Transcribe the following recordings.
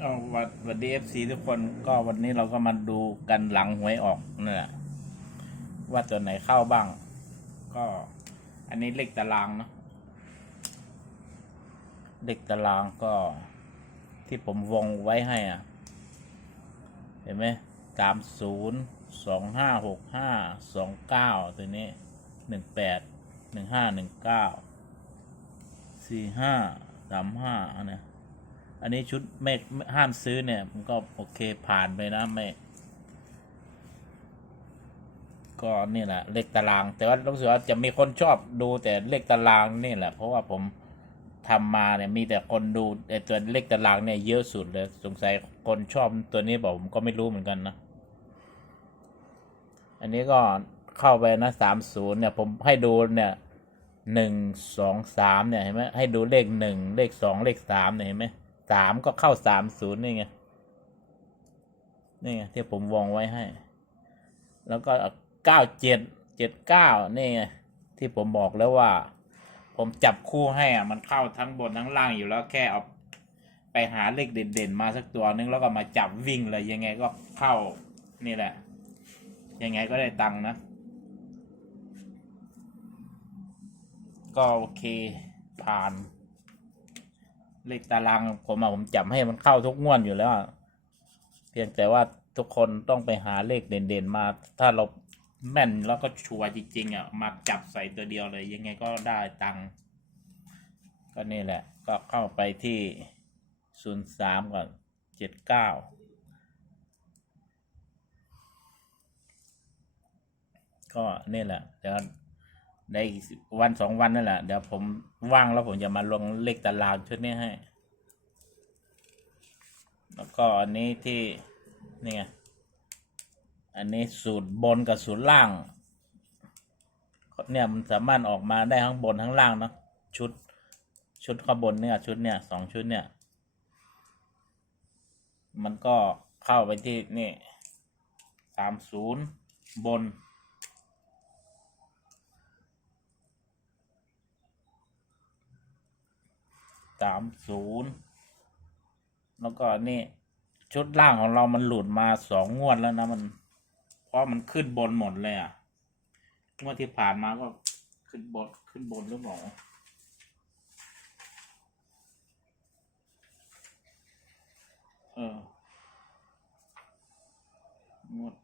เอาวันวันดีเอฟซีทุกคนก็วันนี้เราก็มาดูกันหลังหวยออกนั่นแหละว่าตัวไหนเข้าบ้าง ก็ อันนี้เลขตารางเนาะเลขตารางก็ ที่ผมวงไว้ให้อะ เห็นไหมสามศูนย์สองห้าหกห้าสองเก้าตัวนี้หนึ่งแปดหนึ่งห้าหนึ่งเก้าสี่ห้าสามห้าอันเนี้ย อันนี้ชุดไม่ห้ามซื้อเนี่ยมันก็โอเคผ่านไปนะไม่ก็นี่แหละเลขตาราง แต่ว่ารู้สึกว่าจะมีคนชอบดูแต่เลขตารางนี่แหละ เพราะว่าผมทำมาเนี่ยมีแต่คนดูไอ้ตัวเลขตารางเนี่ยเยอะสุดเลยสงสัยคนชอบตัวนี้บอกผมก็ไม่รู้เหมือนกันนะ อันนี้ก็เข้าไปนะสามศูนย์เนี่ยผมให้ดูเนี่ยหนึ่งสองสามเนี่ยเห็นไหมให้ดูเลขหนึ่งเลขสองเลขสามเนี่ยเห็นไหม สามก็เข้าสามศูนย์นี่ไง นี่ไงที่ผมวงไว้ให้ แล้วก็เก้าเจ็ดเจ็ดเก้านี่ไงที่ผมบอกแล้วว่า ผมจับคู่ให้อะ มันเข้าทั้งบนทั้งล่างอยู่แล้วแค่เอาไปหาเลขเด่นๆมาสักตัวนึงแล้วก็มาจับวิ่งเลยยังไงก็เข้านี่แหละ ยังไงก็ได้ตังค์นะ ก็โอเคผ่าน เลขตารางผมอะผมจับให้มันเข้าทุกงวดอยู่แล้ว เพียงแต่ว่าทุกคนต้องไปหาเลขเด่นๆมา ถ้าเราแม่นแล้วก็ชัวร์จริงๆอะมาจับใส่ตัวเดียวเลย ยังไงก็ได้ตังค์ก็นี่แหละ ก็เข้าไปที่ศูนย์สามกับเจ็ดเก้าก็นี่แหละเดี๋ยว ได้อีกวันสองวันนั่นแหละ เดี๋ยวผมว่างแล้วผมจะมาลงเลขตารางชุดนี้ให้ แล้วก็อันนี้ที่นี่ไง อันนี้สูตรบนกับสูตรล่าง เนี่ยมันสามารถออกมาได้ทั้งบนทั้งล่างเนะชุดชุดข้างบนเนี่ยชุดเนี่ยสองชุดเนี่ย มันก็เข้าไปที่นี่สามศูนย์บน สามศูนย์แล้วก็นี่ชุดล่างของเรามันหลุดมาสองงวดแล้วนะมัน เพราะมันขึ้นบนหมดเลยอะงวดที่ผ่านมาก็ขึ้นบนขึ้นบนหรือเปล่าเอองวด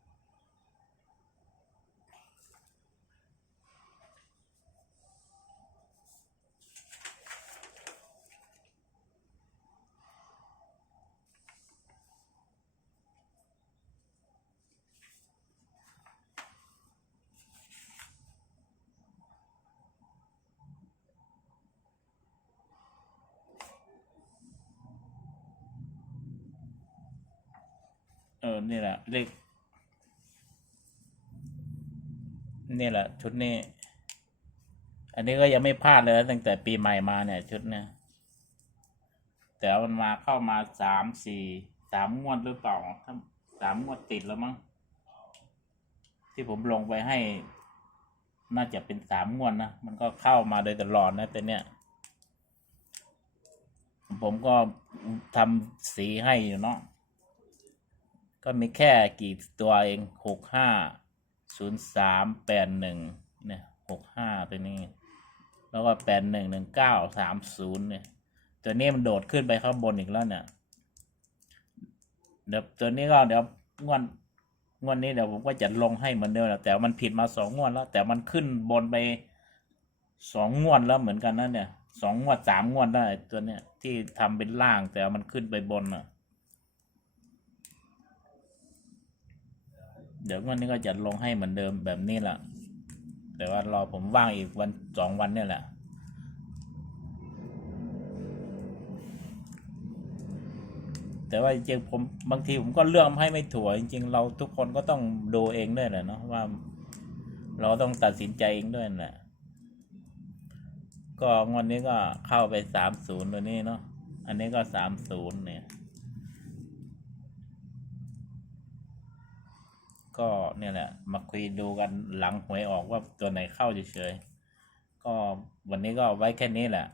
เออนี่แหละเลขนี่แหละ ชุดนี้ อันนี้ก็ยังไม่พลาดเลยตั้งแต่ปีใหม่มาเนี่ย ชุดเนี้ยแต่ว่ามันมาเข้ามาสามสี่สามงวดหรือเปล่าถ้าสามงวดติดแล้วมั้งที่ผมลงไปให้ น่าจะเป็นสามงวดนะมันก็เข้ามาโดยตลอดนะแต่เนี้ยผมก็ทำสีให้อยู่เนาะ ก็มีแค่กี่ตัวเองหกห้าศูนย์สามแปดหนึ่งเนี่ยหกห้าตัวนี้ แล้วก็แปดหนึ่งหนึ่งเก้าสามศูนย์เนี่ย ตัวนี้มันโดดขึ้นไปข้างบนอีกแล้วเนี่ย เดี๋ยวตัวนี้ก็เดี๋ยวงวดงวดนี้เดี๋ยวผมก็จะลงให้เหมือนเดิมแหละแต่มันผิดมาสองงวดแล้ว แต่มันขึ้นบนไปสองงวดแล้วเหมือนกันนะเนี่ยสองงวดสามงวดได้ตัวเนี้ยที่ทำเป็นล่างแต่มันขึ้นไปบนอะ เดี๋ยววันนี้ก็จะลงให้เหมือนเดิมแบบนี้แหละแต่ว่ารอผมว่างอีกวันสองวันเนี่ยแหละแต่ว่าจริงๆผมบางทีผมก็เลือกให้ไม่ถั่วจริง ๆ เราทุกคนก็ต้องดูเองด้วยแหละเนาะว่า เราต้องตัดสินใจเองด้วยแหละก็งวดนี้ก็เข้าไปสามศูนย์ตัวนี้เนาะอันนี้ก็สามศูนย์เนี่ย ก็เนี่ยแหละ มาคุยดูกันหลังหวยออกว่าตัวไหนเข้าเฉยๆก็วันนี้ก็ไว้แค่นี้แหละ